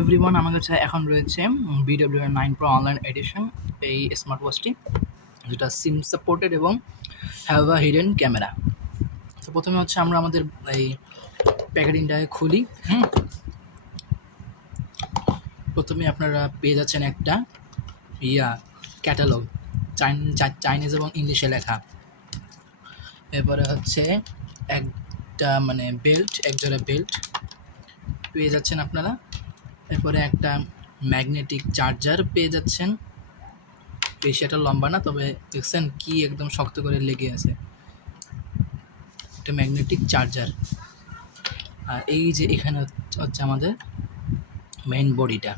Everyone, আমার কাছে এখন রয়েছে BW9 Pro অনলাইন এডিশন এই স্মার্ট ওয়াচটি, যেটা সিম সাপোর্টেড এবং হ্যাভ আ হিডেন ক্যামেরা। তো প্রথমে হচ্ছে আমরা আমাদের এই প্যাকেটিংটাকে খুলি। প্রথমে আপনারা পেয়ে যাচ্ছেন একটা ক্যাটালগ, চাইনিজ এবং ইংলিশে লেখা। এরপরে হচ্ছে একটা বেল্ট, একজোড়া বেল্ট পেয়ে যাচ্ছেন আপনারা। এরপরে একটা ম্যাগনেটিক চার্জার পেয়ে যাচ্ছেন। বেশি একটা লম্বা না, তবে দেখছেন কি একদম শক্ত করে লেগে আছে, একটা ম্যাগনেটিক চার্জার। আর এই যে এখানে হচ্ছে আমাদের মেইন বডিটা।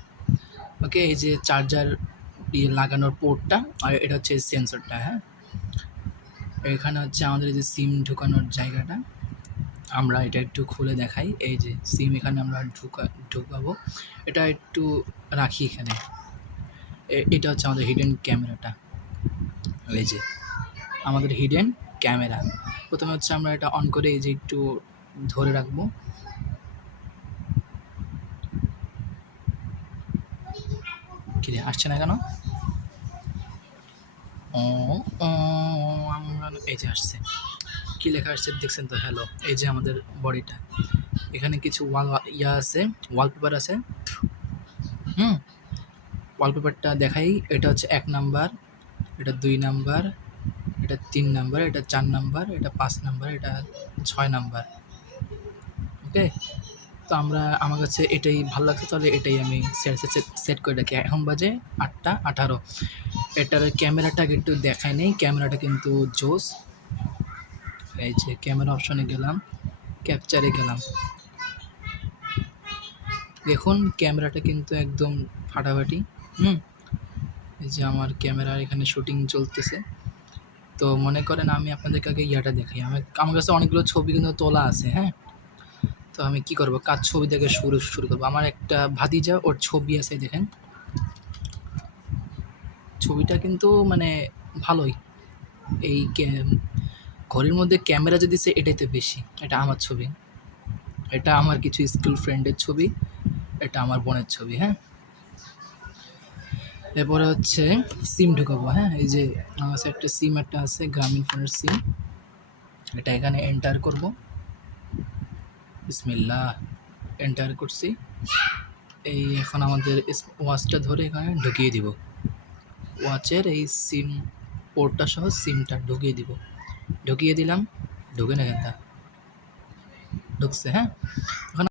ওকে, এই যে চার্জার লাগানোর পোর্টটা, আর এটা হচ্ছে সেন্সরটা। হ্যাঁ, এখানে হচ্ছে আমাদের এই যে সিম ঢুকানোর জায়গাটা। আমরা এটা একটু খুলে দেখাই। এই যে সিম এখানে আমরা ঢুকাবো, এটা একটু রাখি এখানে। এটা হচ্ছে আমাদের হিডেন ক্যামেরাটা। এই যে আমাদের হিডেন ক্যামেরা। প্রথমে হচ্ছে আমরা এটা অন করে এই যে একটু ধরে রাখবো। কি রে, আসছে না কেন? এই যে আসছে। কি লেখা আসছে দেখছেন তো? হ্যালো। এই যে আমাদের বডিটা, এখানে কিছু আছে, ওয়ালপেপার আছে। ওয়ালপেপারটা দেখাই। এটা হচ্ছে 1 নাম্বার, এটা 2 নাম্বার, এটা 3 নাম্বার, এটা 4 নাম্বার, এটা 5 নাম্বার, এটা 6 নাম্বার। ওকে, তো আমার কাছে এটাই ভালো লাগছে, তাহলে এটাই আমি সেট করে রাখি। এখন বাজে 8:18। এটার ক্যামেরাটাকে একটু দেখাই নেই, ক্যামেরাটা কিন্তু জোস। এই যে ক্যামেরা অপশনে গেলাম, ক্যাপচারে গেলাম, দেখুন ক্যামেরাটা কিন্তু একদম ফাটাফাটি। এই যে আমার ক্যামেরার এখানে শুটিং চলতেছে। তো মনে করেন আমি আপনাদেরকে আগে দেখাই। আমার কাছে অনেকগুলো ছবি কিন্তু তোলা আছে। হ্যাঁ, তো আমি কি করব, কার ছবি থেকে শুরু করবো। আমার একটা ভাতিজা, ওর ছবি আছে, দেখেন ছবিটা কিন্তু ভালোই। এই ঘরের মধ্যে ক্যামেরা যদি সে এটাতে বেশি। এটা আমার ছবি, এটা আমার কিছু স্কুল ফ্রেন্ডের ছবি, এটা আমার বোনের ছবি। হ্যাঁ, এরপরে হচ্ছে সিম ঢুকাবো। হ্যাঁ, এই যে আমার কাছে একটা সিম আছে, গ্রামীণ ফোনের সিম। এটা এখানে এন্টার করব। বিসমিল্লাহ, এন্টার করছি। এই এখন আমাদের ওয়াচটা ধরে এখানে ঢুকিয়ে দিব। ওয়াচের এই সিম পোর্টটা সহ সিমটা ঢুকিয়ে দিলাম। ঢুকে না, ঢুকছে। হ্যাঁ, এখন